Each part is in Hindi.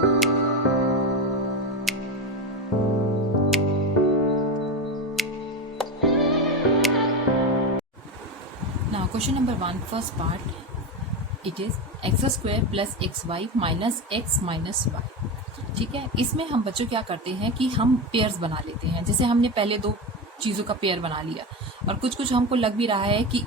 Now question number 1, first part, it is x square plus xy minus x minus y. ठीक है, इसमें हम बच्चों क्या करते हैं कि हम पेयर्स बना लेते हैं. जैसे हमने पहले दो चीज़ों का पेयर बना लिया और कुछ कुछ हमको लग भी रहा है कि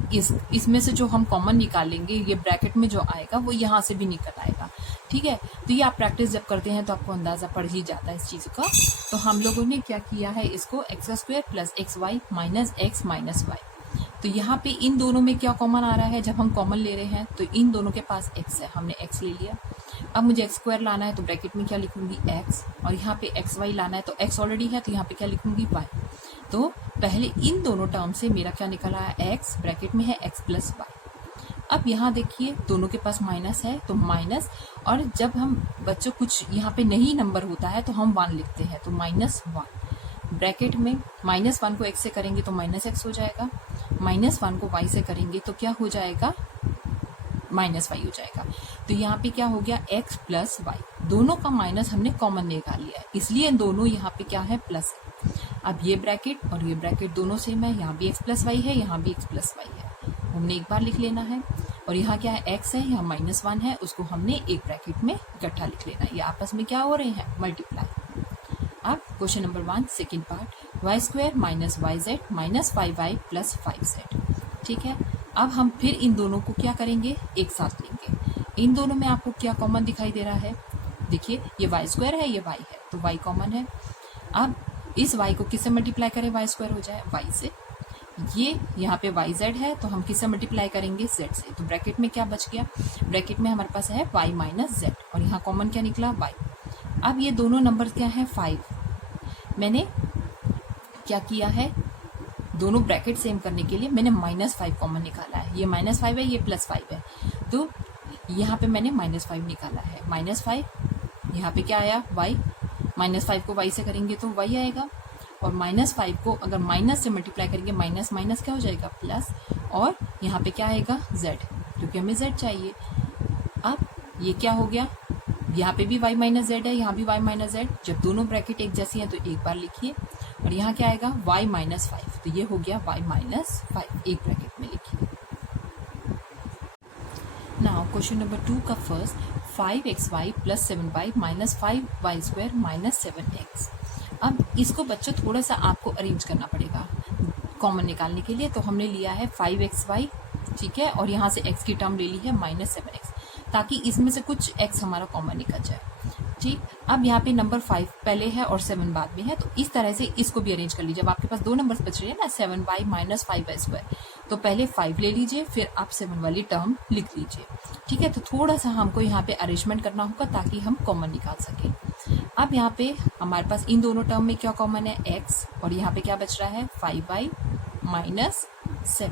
इसमें से जो हम कॉमन निकालेंगे ये ब्रैकेट में जो आएगा वो यहाँ से भी निकल आएगा. ठीक है, तो ये आप प्रैक्टिस जब करते हैं तो आपको अंदाज़ा पड़ ही जाता है इस चीज़ का. तो हम लोगों ने क्या किया है, इसको x square plus x y minus x minus y. तो यहाँ पे इन दोनों में क्या कॉमन आ रहा है, जब हम कॉमन ले रहे हैं तो इन दोनों के पास x है, हमने x ले लिया. अब मुझे एक्स स्क्वायर लाना है तो ब्रैकेट में क्या लिखूंगी x, और यहाँ पे एक्स वाई लाना है तो x ऑलरेडी है तो यहाँ पे क्या लिखूंगी y. तो पहले इन दोनों टर्म से मेरा क्या निकला है, x ब्रैकेट में है x प्लस वाई. अब यहाँ देखिए दोनों के पास माइनस है तो माइनस, और जब हम बच्चों कुछ यहाँ पे नहीं नंबर होता है तो हम 1 लिखते हैं, तो -1 ब्रैकेट में. -1 को x से करेंगे तो -x हो जाएगा, -1 को y से करेंगे तो क्या हो जाएगा, -y हो जाएगा. तो यहाँ पे क्या हो गया, x प्लस वाई. दोनों का माइनस हमने कॉमन निकाल लिया है, इसलिए दोनों यहाँ पे क्या है, प्लस है. अब ये ब्रैकेट और ये ब्रैकेट दोनों सेम है, यहाँ भी x प्लस वाई है, यहाँ भी x प्लस वाई है, हमने एक बार लिख लेना है. और यहाँ क्या है, x है, यहाँ -1 है, उसको हमने एक ब्रैकेट में इकट्ठा लिख लेना है. ये आपस में क्या हो रहे हैं, मल्टीप्लाई. अब question number 1 second part, y square minus y z minus 5y plus 5z. ठीक है, अब हम फिर इन दोनों को क्या करेंगे, एक साथ लेंगे. इन दोनों में आपको क्या कॉमन दिखाई दे रहा है, देखिए ये वाई स्क्वायर है, ये y है, तो y कॉमन है. अब इस y को किससे मल्टीप्लाई करें, वाई स्क्वायर हो जाए y से. ये यहाँ पे वाई जेड है तो हम किससे मल्टीप्लाई करेंगे, z से. तो ब्रैकेट में क्या बच गया, ब्रैकेट में हमारे पास है y माइनस जेड, और यहाँ कॉमन क्या निकला, y. अब ये दोनों नंबर क्या है, 5. मैंने क्या किया है, दोनों ब्रैकेट सेम करने के लिए मैंने -5 कॉमन निकाला है. ये -5 है, ये +5 है, तो यहाँ पे मैंने -5 निकाला है. -5 यहाँ पे क्या आया, y. -5 को y से करेंगे तो y आएगा, और -5 को अगर माइनस से मल्टीप्लाई करेंगे, माइनस माइनस क्या हो जाएगा, प्लस, और यहाँ पे क्या आएगा, z, क्योंकि हमें z चाहिए. अब ये क्या हो गया, यहाँ पे भी y माइनस जेड है, यहाँ भी y माइनस जेड. जब दोनों ब्रैकेट एक जैसी हैं तो एक बार लिखिए, और यहाँ क्या आएगा, y माइनस 5, तो ये हो गया y माइनस 5, एक ब्रैकेट में लिखिए. नाउ क्वेश्चन नंबर 2 का first, 5xy plus 7y minus 5y square minus 7x. अब इसको बच्चों थोड़ा सा आपको अरेंज करना पड़ेगा कॉमन निकालने के लिए. तो हमने लिया है 5xy, ठीक है, और यहाँ से x की टर्म ले ली है -7x, ताकि इसमें से कुछ x हमारा कॉमन निकल जाए. ठीक, अब यहाँ पे नंबर 5 पहले है और 7 बाद में है, तो इस तरह से इसको भी अरेंज कर लीजिए. जब आपके पास दो नंबर्स बच रहे हैं ना, 7y माइनस 5y स्क्वायर, तो पहले 5 ले लीजिए, फिर आप 7 वाली टर्म लिख लीजिए. ठीक है, तो थोड़ा सा हमको यहाँ पे अरेंजमेंट करना होगा ताकि हम कॉमन निकाल सकें. अब यहाँ पे हमारे पास इन दोनों टर्म में क्या कॉमन है, x, और यहाँ पे क्या बच रहा है, 5y माइनस 7.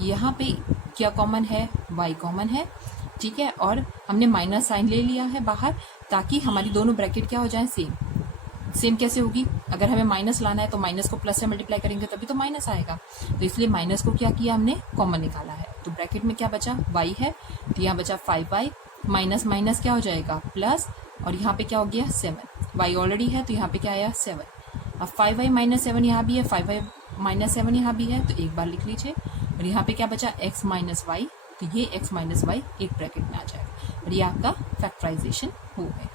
यहाँ पे क्या कॉमन है, y कॉमन है. ठीक है, और हमने माइनस साइन ले लिया है बाहर, ताकि हमारी दोनों ब्रैकेट क्या हो जाए, सेम. सेम कैसे होगी, अगर हमें माइनस लाना है तो माइनस को प्लस से मल्टीप्लाई करेंगे तभी तो माइनस आएगा. तो इसलिए माइनस को क्या किया, हमने कॉमन निकाला है. तो ब्रैकेट में क्या बचा, y है, तो यहाँ बचा 5y, माइनस माइनस क्या हो जाएगा, प्लस, और यहाँ पे क्या हो गया, 7. y ऑलरेडी है तो यहाँ पे क्या आया, 7. अब 5y माइनस 7 यहाँ भी है, 5y माइनस 7 यहाँ भी है, तो एक बार लिख लीजिए. और यहाँ पे क्या बचा, x माइनस वाई, तो ये x माइनस वाई एक ब्रैकेट में आ जाएगा, और ये आपका फैक्टराइजेशन हो गया.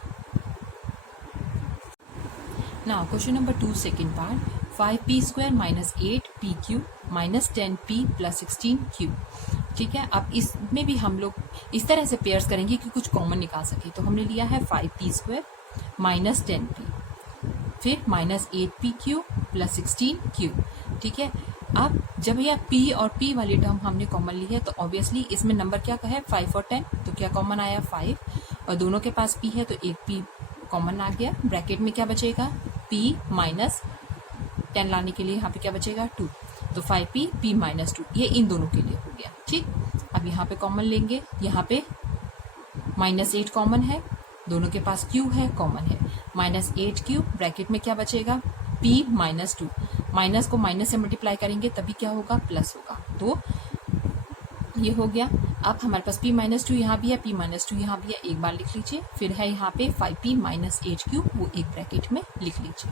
Now question number 2 second part, 5p square minus 8pq minus 10p plus 16q. ठीक है, अब इसमें भी हम लोग इस तरह से पेयर्स करेंगे कि कुछ कॉमन निकाल सके. तो हमने लिया है 5p स्क्वायर माइनस 10p, फिर माइनस 8pq प्लस 16q. ठीक है, अब जब यह p और p वाली टर्म हमने कॉमन ली है तो ऑब्वियसली इसमें नंबर क्या का है, 5 और 10, तो क्या कॉमन आया, 5, और दोनों के पास p है तो एक p कॉमन आ गया. ब्रैकेट में क्या बचेगा, p माइनस 10 लाने के लिए यहाँ पे क्या बचेगा, 2, तो 5p p माइनस 2, ये इन दोनों के लिए हो गया. ठीक, अब यहाँ पे कॉमन लेंगे, यहाँ पे -8 कॉमन है, दोनों के पास q है, कॉमन है, -8q. ब्रैकेट में क्या बचेगा, p माइनस 2, माइनस को माइनस से मल्टीप्लाई करेंगे तभी क्या होगा, प्लस होगा. तो ये हो गया. अब हमारे पास p माइनस टू यहाँ भी है, p माइनस टू यहाँ भी है, एक बार लिख लीजिए। फिर है यहाँ पे 5p माइनस एच क्यूब, वो एक ब्रैकेट में लिख लीजिए।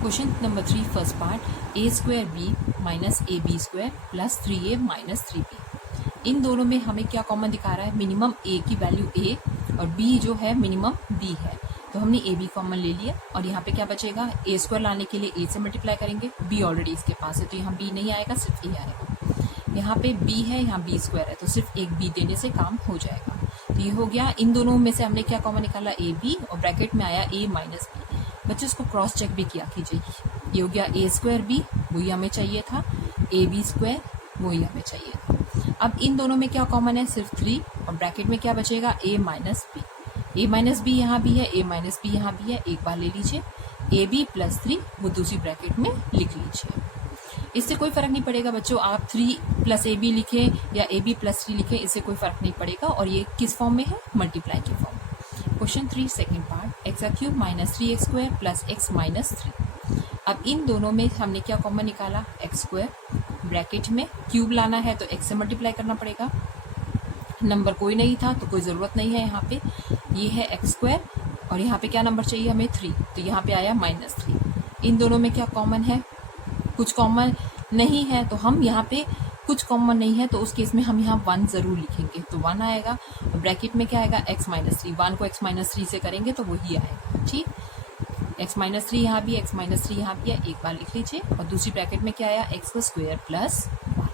Question number 3 first part, a square b minus a b square plus 3a minus 3b। इन दोनों में हमें क्या कॉमन दिखा रहा है, मिनिमम a की वैल्यू a और b जो है मिनिमम b है, तो हमने ए बी कॉमन ले लिया। और यहाँ पे क्या बचेगा, ए स्क्वायर लाने के लिए a से मल्टीप्लाई करेंगे, b ऑलरेडी इसके पास है तो यहाँ b नहीं आएगा, सिर्फ a आएगा। यहाँ पे b है, यहाँ b स्क्वायर है, तो सिर्फ एक b देने से काम हो जाएगा। तो ये हो गया। इन दोनों में से हमने क्या कॉमन निकाला, a b, और ब्रैकेट में आया a माइनस b। बच्चों इसको क्रॉस चेक भी किया कीजिए। ये हो गया a स्क्वायर b, वही हमें चाहिए था, ए बी स्क्वायर वही हमें चाहिए था। अब इन दोनों में क्या कॉमन है, सिर्फ 3, और ब्रैकेट में क्या बचेगा, a minus b। a minus b यहाँ भी है, a माइनस बी यहाँ भी है, एक बार ले लीजिए। ए बी प्लस 3 वो दूसरी ब्रैकेट में लिख लीजिए। इससे कोई फर्क नहीं पड़ेगा बच्चों, आप 3 प्लस ए बी लिखें या ए बी प्लस 3 लिखें, इससे कोई फर्क नहीं पड़ेगा। और ये किस फॉर्म में है, मल्टीप्लाई के फॉर्म में। Question 3 second part, x cube minus 3x square plus x minus 3। अब इन दोनों में हमने क्या कॉमन निकाला, एक्स स्क्वायर, ब्रैकेट में क्यूब लाना है तो एक्स से मल्टीप्लाई करना पड़ेगा। नंबर कोई नहीं था तो कोई ज़रूरत नहीं है यहाँ पे, ये है एक्स स्क्वायर, और यहाँ पे क्या नंबर चाहिए हमें, 3, तो यहाँ पे आया माइनस 3। इन दोनों में क्या कॉमन है, कुछ कॉमन नहीं है, तो हम यहाँ पे कुछ कॉमन नहीं है तो उस केस में हम यहाँ 1 जरूर लिखेंगे, तो 1 आएगा। और ब्रैकेट में क्या आएगा, x माइनस 3, 1 को x माइनस 3 से करेंगे तो वही आएगा। ठीक, x माइनस 3 यहाँ भी, x माइनस 3 यहाँ भी है, एक बार लिख लीजिए। और दूसरी ब्रैकेट में क्या आया, x का square plus 1।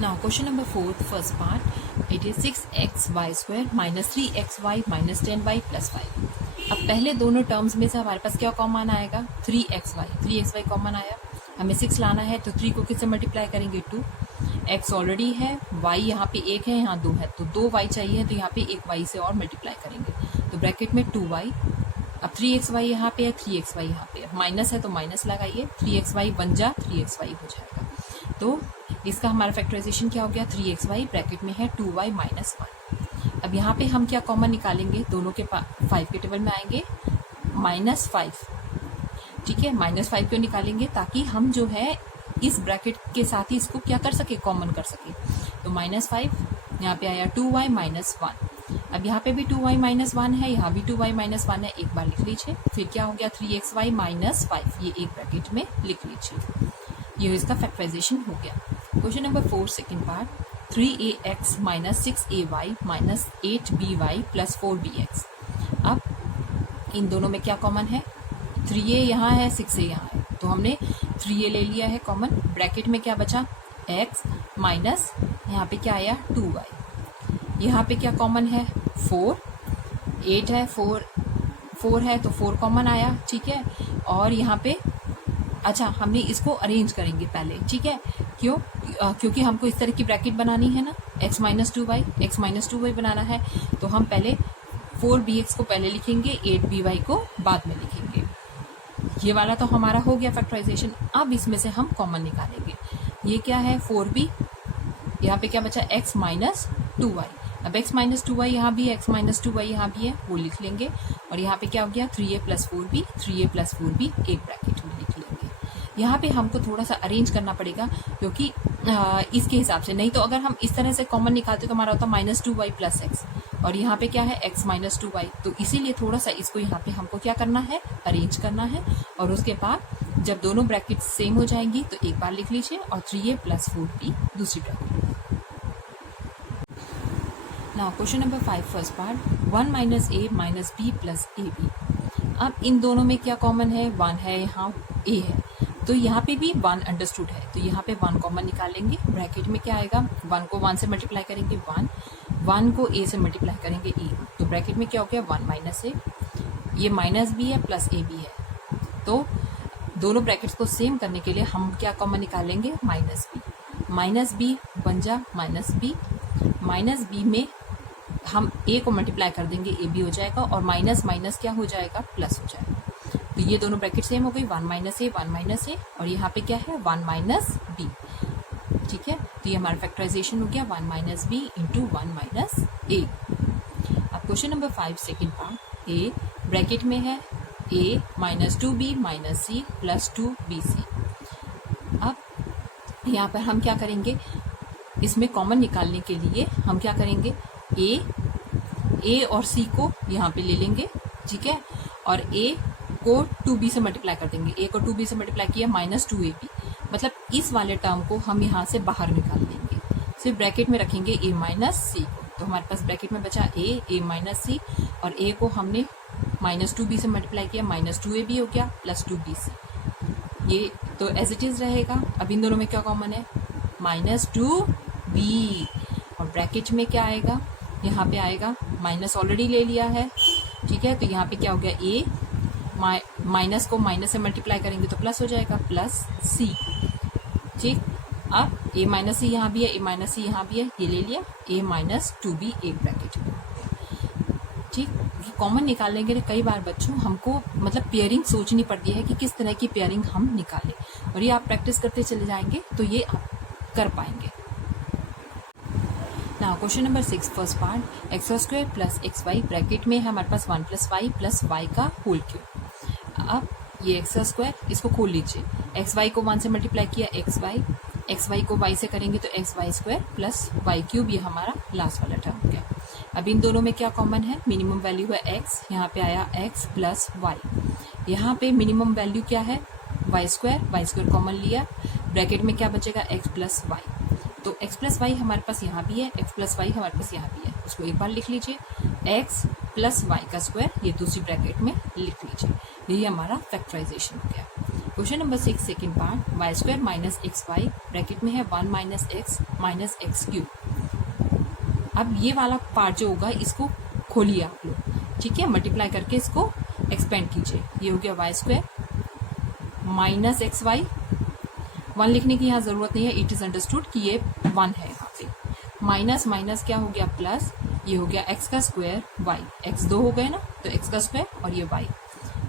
Now question number 4 first part, it is 6xy square minus 3xy minus 10y plus 5। अब पहले दोनों टर्म्स में से हमारे पास क्या कॉमन आएगा, 3xy कॉमन आया। हमें 6 लाना है तो 3 को किससे मल्टीप्लाई करेंगे, 2। x ऑलरेडी है, y यहाँ पे 1 है, यहाँ 2 है, तो 2y चाहिए, तो यहाँ पे एक y से और मल्टीप्लाई करेंगे, तो ब्रैकेट में 2y। अब 3xy यहाँ पे है, 3xy यहाँ पे है, माइनस है तो माइनस लगाइए, 3xy बन जा 3xy हो जाएगा। तो इसका हमारा फैक्टराइजेशन क्या हो गया, 3xy, ब्रैकेट में है 2y माइनस 1। अब यहाँ पे हम क्या कॉमन निकालेंगे, दोनों के 5 के टेबल में आएंगे, माइनस 5। ठीक है, माइनस 5 क्यों निकालेंगे, ताकि हम जो है इस ब्रैकेट के साथ ही इसको क्या कर सके, कॉमन कर सके। तो माइनस 5, यहाँ पे आया 2y माइनस 1। अब यहाँ पे भी 2y माइनस 1 है, यहाँ भी 2y माइनस 1 है, एक बार लिख लीजिए। फिर क्या हो गया, 3xy माइनस 5, ये एक ब्रैकेट में लिख लीजिए। ये इसका फैक्टराइजेशन हो गया। Question number 4 second part, 3ax minus 6ay minus 8by plus 4bx। अब इन दोनों में क्या कॉमन है, 3a यहाँ है, 6a यहाँ है, तो हमने 3a ले लिया है कॉमन। ब्रैकेट में क्या बचा, x माइनस यहाँ पे क्या आया, 2y। यहाँ पे क्या कॉमन है, 4, 8 है, 4 है तो 4 कॉमन आया। ठीक है, और यहाँ पे अच्छा हमने इसको अरेंज करेंगे पहले। ठीक है, क्यों, क्योंकि हमको इस तरह की ब्रैकेट बनानी है ना, x माइनस 2y बनाना है, तो हम पहले 4bx को पहले लिखेंगे, 8by को बाद में लिखेंगे। ये वाला तो हमारा हो गया फैक्टराइजेशन। अब इसमें से हम कॉमन निकालेंगे। ये क्या है, 4b, यहाँ पे क्या बचा, x माइनस 2y। अब x माइनस 2y यहाँ भी है, x माइनस 2y यहाँ भी है, वो लिख लेंगे। और यहाँ पे क्या हो गया, 3a plus 4b, 3a plus 4b एक ब्रैकेट में लिख लेंगे। यहाँ पे हमको थोड़ा सा अरेंज करना पड़ेगा, क्योंकि इसके हिसाब से, नहीं तो अगर हम इस तरह से कॉमन निकालते तो हमारा होता माइनस 2y प्लस एक्स, और यहाँ पे क्या है, x माइनस 2y। तो इसीलिए थोड़ा सा इसको यहाँ पे हमको क्या करना है, अरेंज करना है। और उसके बाद जब दोनों ब्रैकेट सेम हो जाएंगी तो एक बार लिख लीजिए, और 3a प्लस 4b दूसरी bracket. Now question number 5 first part, 1 minus a minus b plus ab। अब इन दोनों में क्या कॉमन है, 1 है, यहाँ a है, तो यहाँ पे भी 1 अंडरस्टूड है, तो यहाँ पे 1 कॉमन निकालेंगे। ब्रैकेट में क्या आएगा, 1 को 1 से मल्टीप्लाई करेंगे 1 को a से मल्टीप्लाई करेंगे e, तो ब्रैकेट में क्या हो गया, 1 माइनस a। ये माइनस b है प्लस a b है, तो दोनों ब्रैकेट्स को सेम करने के लिए हम क्या कॉमन निकालेंगे, माइनस b बन जा माइनस b में हम a को मल्टीप्लाई कर देंगे, a b हो जाएगा, और माइनस माइनस क्या हो जाएगा, प्लस हो जाएगा। तो ये दोनों ब्रैकेट सेम हो गई, 1 माइनस a, और यहाँ पे क्या है, 1 माइनस b। ठीक है, तो ये हमारा फैक्टराइजेशन हो गया, 1 minus b into 1 minus a। अब question number 5 second part, a bracket में है a minus 2b minus c plus 2bc। अब यहाँ पर हम क्या करेंगे, इसमें कॉमन निकालने के लिए हम क्या करेंगे, ए और सी को यहाँ पे ले लेंगे, ठीक है, और ए को 2b से मल्टीप्लाई कर देंगे। ए को 2b से मल्टीप्लाई किया -2ab, मतलब इस वाले टर्म को हम यहाँ से बाहर निकाल लेंगे, सिर्फ ब्रैकेट में रखेंगे a माइनस सी को। तो हमारे पास ब्रैकेट में बचा a माइनस सी, और a को हमने -2b से मल्टीप्लाई किया, -2ab हो गया प्लस 2bc, ये तो एज इट इज रहेगा। अब इन दोनों में क्या कॉमन है, -2b, और ब्रैकेट में क्या आएगा, यहाँ पे आएगा माइनस, ऑलरेडी ले लिया है, ठीक है, तो यहाँ पे क्या हो गया, a माइनस को माइनस से मल्टीप्लाई करेंगे तो प्लस हो जाएगा, प्लस सी, ठीक। अब a माइनस सी यहाँ भी है, a माइनस सी यहाँ भी है, ये ले लिया, a माइनस 2b एक ब्रैकेट में, ठीक। कॉमन निकालने के लिए कई बार बच्चों हमको मतलब पेयरिंग सोचनी पड़ती है कि किस तरह की पेयरिंग हम निकालें, और ये आप प्रैक्टिस करते चले जाएंगे तो ये आप कर पाएंगे। Now question number 6 first part, x square plus x y, bracket में हमारे पास 1 प्लस वाई का होल क्यूब। अब ये एक्स स्क्वायर, इसको खोल लीजिए, एक्स वाई को 1 से मल्टीप्लाई किया, एक्स वाई को y से करेंगे तो x y square plus y cube, ये हमारा लास्ट वाला टर्म हो गया। अब इन दोनों में क्या कॉमन है, मिनिमम वैल्यू है x, यहाँ पे आया x प्लस वाई, यहाँ पे मिनिमम वैल्यू क्या है, वाई स्क्वायर कॉमन लिया, ब्रैकेट में क्या बचेगा, x प्लस वाई, तो x प्लस वाई हमारे पास यहाँ भी है, x प्लस वाई हमारे पास यहाँ भी है, उसको एक बार लिख लीजिए, x प्लस वाई का स्क्वायर, ये दूसरी ब्रैकेट में लिख लीजिए, यही हमारा फैक्टराइजेशन हो गया। Question number 6 second part, y square minus x y, bracket में है 1 माइनस एक्स क्यूब। अब ये वाला पार्ट जो होगा इसको खोलिए आप लोग, ठीक है, मल्टीप्लाई करके इसको एक्सपेंड कीजिए, ये हो गया y square minus x y, 1 लिखने की यहाँ जरूरत नहीं है, इट इज अंडरस्टूड कि ये 1 है यहाँ पे, माइनस माइनस क्या हो गया प्लस, ये हो गया एक्स का स्क्वायर वाई, एक्स 2 हो गए ना, तो एक्स का स्क्वायर और ये वाई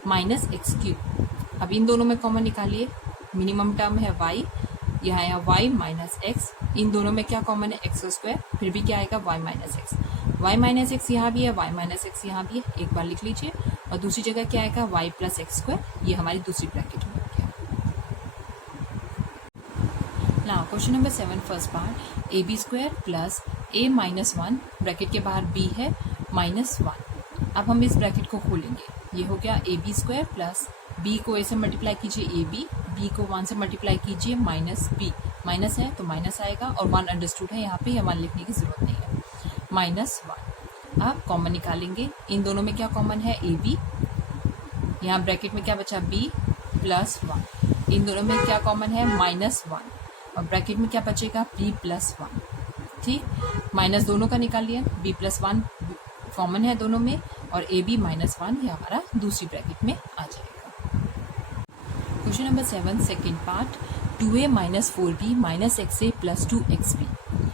माइनस एक्स क्यूब। अब इन दोनों में कॉमन निकालिए, मिनिमम टर्म है y, यहाँ आया y माइनस एक्स, इन दोनों में क्या कॉमन है, एक्स स्क्वायर, फिर भी क्या आएगा y माइनस एक्स यहाँ भी है, y माइनस एक्स यहाँ भी है, एक बार लिख लीजिए, और दूसरी जगह क्या आएगा, y प्लस एक्स स्क्वायर, ये हमारी दूसरी ब्रैकेट में हो गया। Now question number 7 first part, a b square plus a minus 1, bracket के बाहर b है -1। अब हम इस ब्रैकेट को खोलेंगे, ये हो गया a b square plus b को a से मल्टीप्लाई कीजिए b को 1 से मल्टीप्लाई कीजिए माइनस b, माइनस है तो माइनस आएगा, और 1 अंडरस्टूड है, यहाँ पे ये 1 लिखने की जरूरत नहीं है, -1। अब कॉमन निकालेंगे, इन दोनों में क्या कॉमन है, ए बी, यहाँ ब्रैकेट में क्या बचा, b प्लस 1, इन दोनों में क्या कॉमन है, -1, और ब्रैकेट में क्या बचेगा, b प्लस 1, ठीक, माइनस दोनों का निकाल लिया, b प्लस 1 कॉमन है दोनों में, और ए बी -1 ये हमारा दूसरी ब्रैकेट में आ जाएगा। Question number 7 second part, 2a minus 4b minus xa plus 2xb।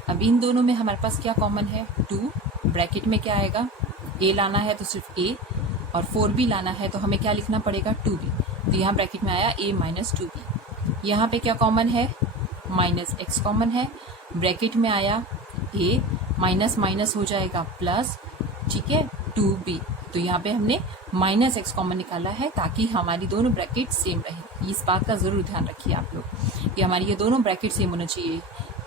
अब इन दोनों में हमारे पास क्या कॉमन है, 2, ब्रैकेट में क्या आएगा, a लाना है तो सिर्फ a, और 4b लाना है तो हमें क्या लिखना पड़ेगा, 2b, तो यहाँ ब्रैकेट में आया a माइनस 2b। यहाँ पे क्या कॉमन है, माइनस x कॉमन है, ब्रैकेट में आया a, माइनस माइनस हो जाएगा प्लस, ठीक है, 2b, तो यहाँ पे हमने माइनस एक्स कॉमन निकाला है ताकि हमारी दोनों ब्रैकेट सेम रहे, इस बात का जरूर ध्यान रखिए आप लोग, कि हमारी ये दोनों ब्रैकेट सेम होना चाहिए,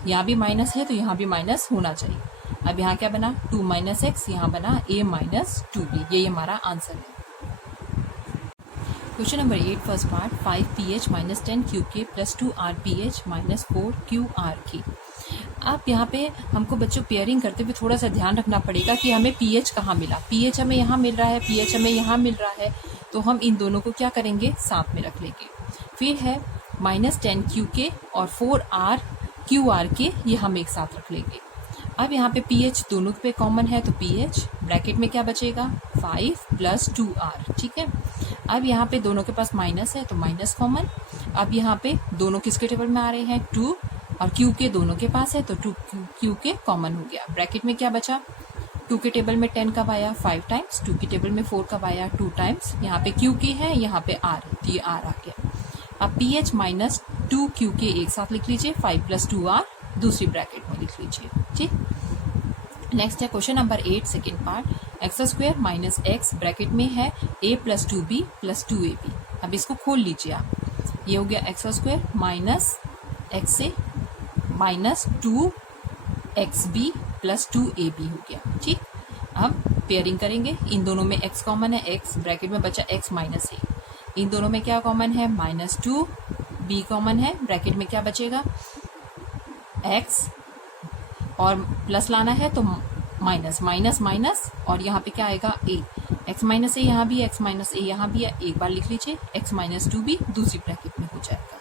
यहाँ भी माइनस है तो यहाँ भी माइनस होना चाहिए। अब यहाँ क्या बना, 2 माइनस एक्स, यहाँ बना a माइनस 2b, यही हमारा आंसर है। Question number 8 first part, 5ph minus 10qk plus 2rph minus 4qrk। अब यहाँ पे हमको बच्चों पेयरिंग करते हुए थोड़ा सा ध्यान रखना पड़ेगा कि हमें pH कहाँ मिला, pH हमें यहाँ मिल रहा है, pH हमें यहाँ मिल रहा है, तो हम इन दोनों को क्या करेंगे, साथ में रख लेंगे। फिर है -10qk और 4rqrk, ये हम एक साथ रख लेंगे। अब यहाँ पे pH दोनों पे कॉमन है, तो pH ब्रैकेट में क्या बचेगा, 5 प्लस 2r, ठीक है। अब यहाँ पे दोनों के पास माइनस है तो माइनस कॉमन। अब यहाँ पे दोनों किसके टेबल में आ रहे हैं, 2, और क्यू के दोनों के पास है तो 2 क्यू के कॉमन हो गया। ब्रैकेट में क्या बचा, 2 के टेबल में 10 कब आया, 5 टाइम्स, 2 के टेबल में 4 कब आया, 2 टाइम्स, यहाँ पे क्यू के है, यहाँ पे आर, तो ये आर आ गया। अब pH माइनस 2 क्यू के एक साथ लिख लीजिए, 5 प्लस 2r दूसरी ब्रैकेट में लिख लीजिए, ठीक। नेक्स्ट है question number 8 second part, x square minus x, bracket में है a plus 2b plus 2ab। अब इसको खोल लीजिए आप, ये हो गया एक्स स्क्वायर माइनस एक्स से minus 2 x b plus 2ab हो गया। ठीक, अब पेयरिंग करेंगे, इन दोनों में x कॉमन है, x ब्रैकेट में बचा x माइनस ए, इन दोनों में क्या कॉमन है, -2b कॉमन है, ब्रैकेट में क्या बचेगा x, और प्लस लाना है तो माइनस माइनस माइनस, और यहाँ पे क्या आएगा a, x माइनस ए यहाँ भी है, x माइनस ए यहाँ भी है, एक बार लिख लीजिए, x माइनस 2b दूसरी ब्रैकेट में हो जाएगा।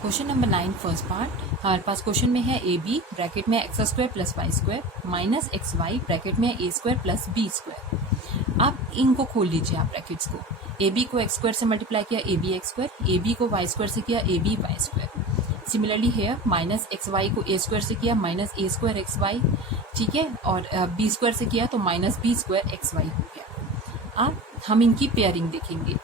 क्वेश्चन नंबर 9 फर्स्ट पार्ट, हमारे पास क्वेश्चन में है ए बी ब्रैकेट में x square plus y square minus x y bracket में a square plus b square. आप इनको खोल लीजिए, आप ब्रैकेट्स को, ए बी को एक्स स्क्वायर से मल्टीप्लाई किया a b x square, a b को वाई स्क्वायर से किया a b y square. Similarly है माइनस एक्स वाई को ए स्क्वायर से किया minus a square x y, ठीक है, और बी स्क्वायर से किया तो minus b square x y हो गया। अब हम इनकी पेयरिंग देखेंगे,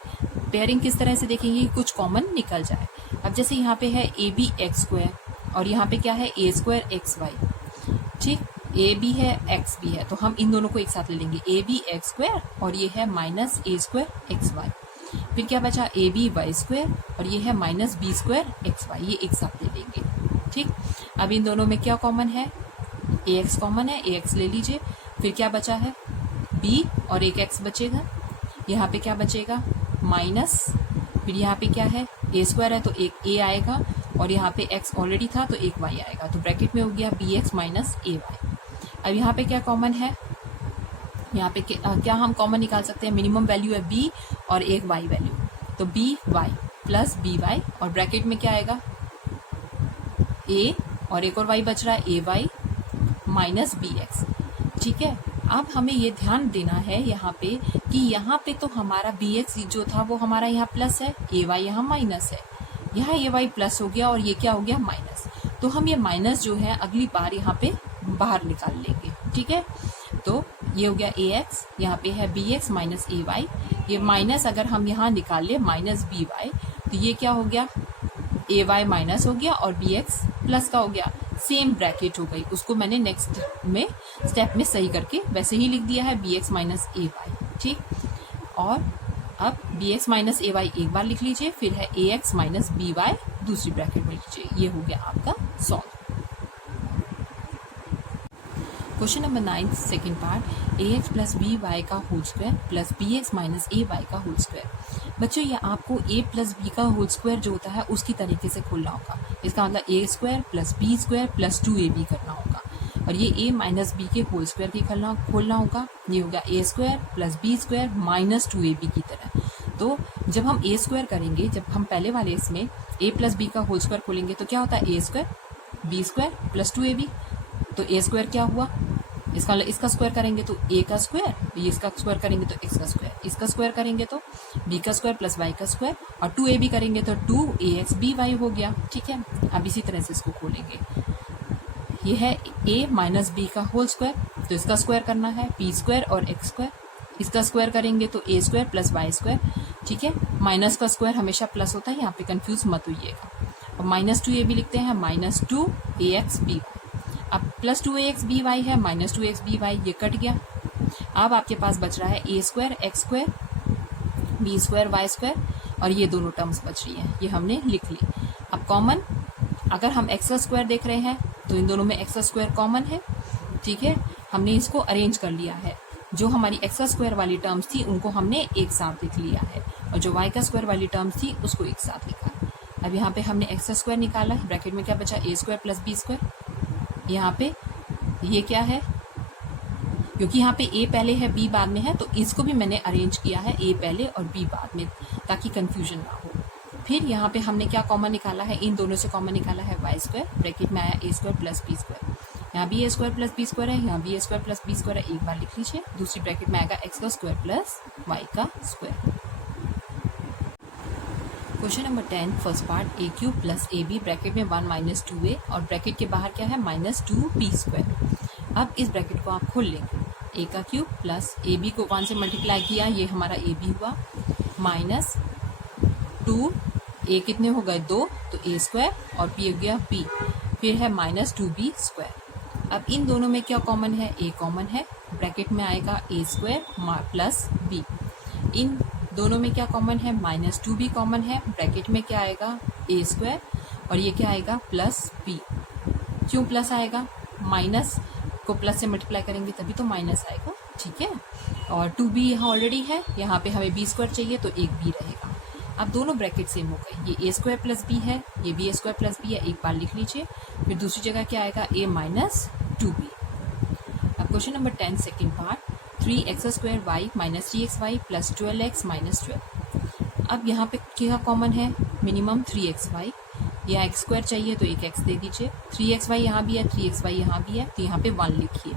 पेयरिंग किस तरह से देखेंगे कि कुछ कॉमन निकल जाए। अब जैसे यहाँ पे है ए बी एक्स स्क्वायर और यहाँ पे क्या है ए स्क्वायर एक्स वाई, ठीक, ए बी है एक्स बी है, तो हम इन दोनों को एक साथ ले लेंगे, ए बी एक्स स्क्वायर और ये है minus a square x Y. फिर क्या बचा, ए बी वाई स्क्वायर और ये है minus b square x y, ये एक साथ ले लेंगे। ठीक, अब इन दोनों में क्या कॉमन है, ए एक्स कॉमन है, ए एक्स ले लीजिए। फिर क्या बचा है, बी और एक एक्स बचेगा, यहाँ पे क्या बचेगा माइनस, फिर यहाँ पे क्या है ए स्क्वायर है तो एक ए आएगा, और यहाँ पे एक्स ऑलरेडी था तो एक वाई आएगा, तो ब्रैकेट में हो गया B x minus a Y. अब यहाँ पे क्या कॉमन है, यहाँ पे क्या हम कॉमन निकाल सकते हैं, मिनिमम वैल्यू है बी और एक वाई वैल्यू, तो b y plus b y, और ब्रैकेट में क्या आएगा ए और एक और वाई बच रहा है ए वाई माइनस बी एक्स। ठीक है, अब हमें ये ध्यान देना है यहाँ पे कि यहाँ पे तो हमारा बी एक्स जो था वो हमारा यहाँ प्लस है, ए वाई यहाँ माइनस है, यहाँ ए वाई प्लस हो गया और ये क्या हो गया माइनस, तो हम ये माइनस जो है अगली बार यहाँ पे बाहर निकाल लेंगे। ठीक है, तो ये हो गया ए एक्स, यहाँ पे है b x minus a Y, ये माइनस अगर हम यहाँ निकाल ले माइनस बी वाई, तो ये क्या हो गया ए वाई माइनस हो गया और बी एक्स प्लस का हो गया, सेम ब्रैकेट हो गई, उसको मैंने नेक्स्ट में स्टेप में सही करके वैसे ही लिख दिया है b x minus a y. ठीक, और अब b x minus a y एक बार लिख लीजिए, फिर है a x minus b y दूसरी ब्रैकेट में लीजिए, ये हो गया आपका solve. Question number 9 second part, a x plus b y का whole square plus b x minus a y का होल स्क्वायर। बच्चों ये आपको a प्लस बी का होल स्क्वायर जो होता है उसकी तरीके से खोलना होगा, इसका मतलब a square plus b square plus 2ab करना होगा, और ये a माइनस बी के होल स्क्वायर की खोलना होगा, ये होगा a square plus b square minus 2ab की तरह। तो जब हम ए स्क्वायर करेंगे, जब हम पहले वाले इसमें a प्लस बी का होल स्क्वायर खोलेंगे तो क्या होता है a square b square plus 2ab, तो ए स्क्वायर क्या हुआ, इसका स्क्वायर करेंगे तो ए का स्क्वायर, ये इसका स्क्वायर करेंगे तो एक्स का स्क्वायर, इसका स्क्वायर करेंगे तो बी का स्क्वायर प्लस वाई का स्क्वायर, और 2ab करेंगे तो 2ax by हो गया। ठीक है, अब इसी तरह से इसको खोलेंगे, ये है a माइनस बी का होल स्क्वायर, तो इसका स्क्वायर करना है बी स्क्वायर और एक्स स्क्वायर, इसका स्क्वायर करेंगे तो ए स्क्वायर प्लस वाई स्क्वायर। ठीक है, माइनस का स्क्वायर हमेशा प्लस होता है, यहाँ पे कंफ्यूज मत होइएगा, और माइनस 2ab लिखते हैं माइनस 2ax by, अब प्लस 2ax by है माइनस 2ax by, ये कट गया। अब आपके पास बच रहा है a square x square b square y square, और ये दोनों टर्म्स बच रही हैं, ये हमने लिख ली। अब कॉमन, अगर हम एक्स का स्क्वायर देख रहे हैं तो इन दोनों में एक्स का स्क्वायर कॉमन है। ठीक है, हमने इसको अरेंज कर लिया है, जो हमारी एक्स का स्क्वायर वाली टर्म्स थी उनको हमने एक साथ लिख लिया है, और जो वाई का स्क्वायर वाली टर्म्स थी उसको एक साथ लिखा। अब यहाँ पे हमने एक्स का स्क्वायर निकाला, ब्रैकेट में क्या बचा ए स्क्वायर प्लस बी स्क्वायर, यहाँ पे ये क्या है, क्योंकि यहाँ पे a पहले है b बाद में है, तो इसको भी मैंने अरेंज किया है a पहले और b बाद में, ताकि कंफ्यूजन ना हो। फिर यहाँ पे हमने क्या कॉमन निकाला है, इन दोनों से कॉमन निकाला है वाई स्क्वायर, ब्रैकेट में आया ए स्क्वायर प्लस बी स्क्वायर, यहाँ भी ए स्क्वायर प्लस बी स्क्वायर है, यहाँ भी ए स्क्वायर प्लस बी स्क्वायर है, एक बार लिख लीजिए, दूसरी ब्रैकेट में आएगा एक्स का स्क्वायर प्लस वाई का square. Question number 10 first part, a cube plus a b bracket में 1 माइनस 2a, और ब्रैकेट के बाहर क्या है माइनस 2b स्क्वायर। अब इस ब्रैकेट को आप खोल लेंगे, ए का क्यूब प्लस ए बी को 1 से मल्टीप्लाई किया, ये हमारा ए बी हुआ, माइनस 2 ए कितने हो गए 2, तो ए स्क्वायर और बी हो गया b, फिर है माइनस 2b स्क्वायर। अब इन दोनों में क्या कॉमन है, ए कॉमन है, ब्रैकेट में आएगा ए स्क्वायर प्लस b, इन दोनों में क्या कॉमन है माइनस 2b कॉमन है, ब्रैकेट में क्या आएगा ए स्क्वायर और ये क्या आएगा प्लस b, क्यों प्लस आएगा? माइनस को प्लस से मल्टीप्लाई करेंगे तभी तो माइनस आएगा, ठीक है। और 2b यहाँ ऑलरेडी है, यहाँ पे हमें b स्क्वायर चाहिए तो एक b रहेगा। अब दोनों ब्रैकेट सेम हो गए, ये a स्क्वायर प्लस b है, ये b स्क्वायर प्लस b है, एक बार लिख लीजिए। फिर दूसरी जगह क्या आएगा? a minus 2b। अब question number 10 second part, 3x square y minus 3xy plus 12x minus 12। अब यहाँ पे क्या कॉमन है? मिनिमम 3xy, यहाँ x स्क्वायर चाहिए तो एक x दे दीजिए। 3xy यहाँ भी है, 3xy यहाँ भी है, तो यहाँ पे 1 लिखिए,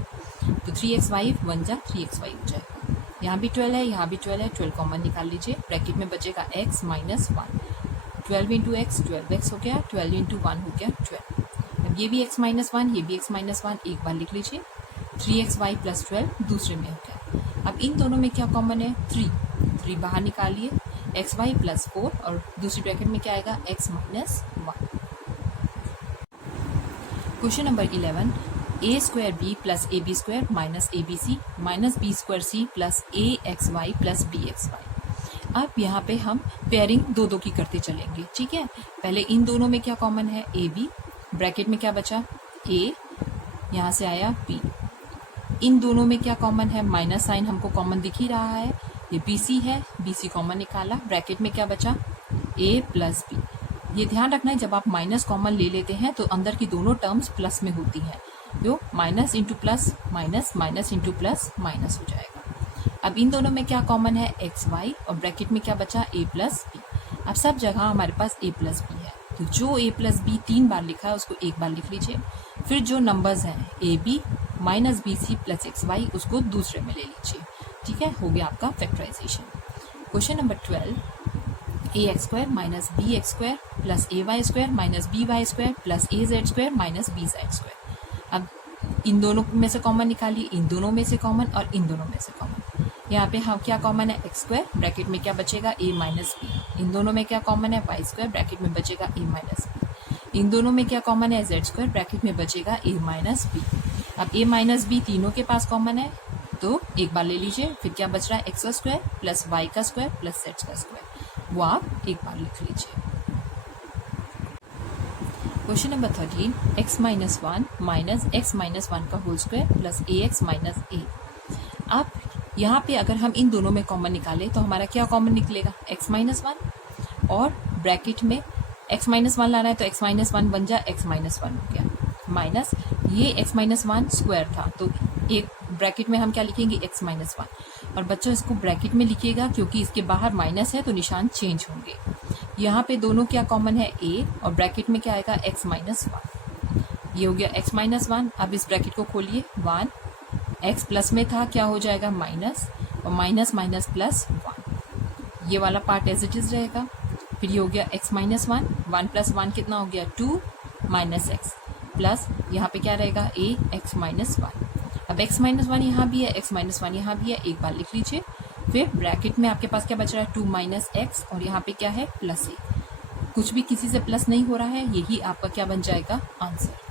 तो 3xy 1 जा 3xy हो जाएगा। यहाँ भी 12 है, यहाँ भी 12 है, 12 कॉमन निकाल लीजिए, ब्रैकेट में बचेगा x minus 1। 12 into x 12x हो गया, 12 इंटू 1 हो गया 12। अब ये भी x माइनस 1, ये भी x माइनस 1, एक बार लिख लीजिए। 3xy प्लस 12 दूसरे में हो गया। अब इन दोनों में क्या कॉमन है? 3 बाहर निकालिए, xy प्लस 4 और दूसरी ब्रैकेट में क्या आएगा? x minus 1। Question number 11, a square b plus a b square minus a b c minus b square c plus a x y plus b x y. अब यहाँ पे हम पेयरिंग दो दो की करते चलेंगे, ठीक है। पहले इन दोनों में क्या कॉमन है? ए बी, ब्रैकेट में क्या बचा? a, यहाँ से आया b। इन दोनों में क्या कॉमन है? माइनस साइन हमको कॉमन दिख ही रहा है, ये बी सी है, बी सी कॉमन निकाला, ब्रैकेट में क्या बचा? a plus b. ये ध्यान रखना है, जब आप माइनस कॉमन ले लेते हैं तो अंदर की दोनों टर्म्स प्लस में होती हैं, जो minus into plus minus, minus into plus minus हो जाएगा। अब इन दोनों में क्या कॉमन है? एक्स वाई, और ब्रैकेट में क्या बचा? a plus b. अब सब जगह हमारे पास a प्लस बी है, तो जो a प्लस बी 3 बार लिखा है उसको एक बार लिख लीजिए। फिर जो नंबर्स हैं a b minus b c plus x y, उसको दूसरे में ले लीजिए, ठीक है। हो गया आपका factorization. Question number 12, a x square minus b x square plus a y square minus b y square plus a z square minus b z square. अब इन दोनों में से कॉमन निकालिए, इन दोनों में से कॉमन और इन दोनों में से कॉमन। यहाँ पे हाँ क्या कॉमन है? एक्स स्क्वायर, ब्रैकेट में क्या बचेगा? ए माइनस बी। इन दोनों में क्या कॉमन है? वाई स्क्वायर, ब्रैकेट में बचेगा ए माइनस बी। इन दोनों में क्या कॉमन है? जेड स्क्वायर, ब्रैकेट में बचेगा ए माइनस बी। अब ए माइनस बी तीनों के पास कॉमन है, तो एक बार ले लीजिए। फिर क्या बच रहा है? एक्स का स्क्वायर प्लस वाई का स्क्वायर प्लस जेड का स्क्वायर, वो आप एक बार लिख लीजिए। Question number 13, x minus 1 minus x minus 1 का whole square plus a x minus ए। अब यहाँ पे अगर हम इन दोनों में कॉमन निकालें तो हमारा क्या कॉमन निकलेगा? x माइनस 1, और ब्रैकेट में x माइनस 1 लाना है तो x माइनस 1 बन जा x माइनस 1 हो गया, माइनस ये x माइनस 1 स्क्वायर था, तो एक ब्रैकेट में हम क्या लिखेंगे? x minus 1। और बच्चों इसको ब्रैकेट में लिखिएगा क्योंकि इसके बाहर माइनस है तो निशान चेंज होंगे। यहाँ पे दोनों क्या कॉमन है? a, और ब्रैकेट में क्या आएगा? x minus 1। ये हो गया x माइनस 1। अब इस ब्रैकेट को खोलिए, 1 x प्लस में था, क्या हो जाएगा? माइनस, और माइनस माइनस प्लस 1, ये वाला पार्ट एज इट इज रहेगा। फिर ये हो गया x माइनस 1, 1 प्लस 1 कितना हो गया? 2 माइनस एक्स, प्लस यहाँ पे क्या रहेगा? a x minus 1। अब x माइनस 1 यहाँ भी है, x माइनस 1 यहाँ भी है, एक बार लिख लीजिए। फिर ब्रैकेट में आपके पास क्या बच रहा है? 2 माइनस एक्स, और यहाँ पे क्या है? Plus a। कुछ भी किसी से प्लस नहीं हो रहा है, यही आपका क्या बन जाएगा? आंसर।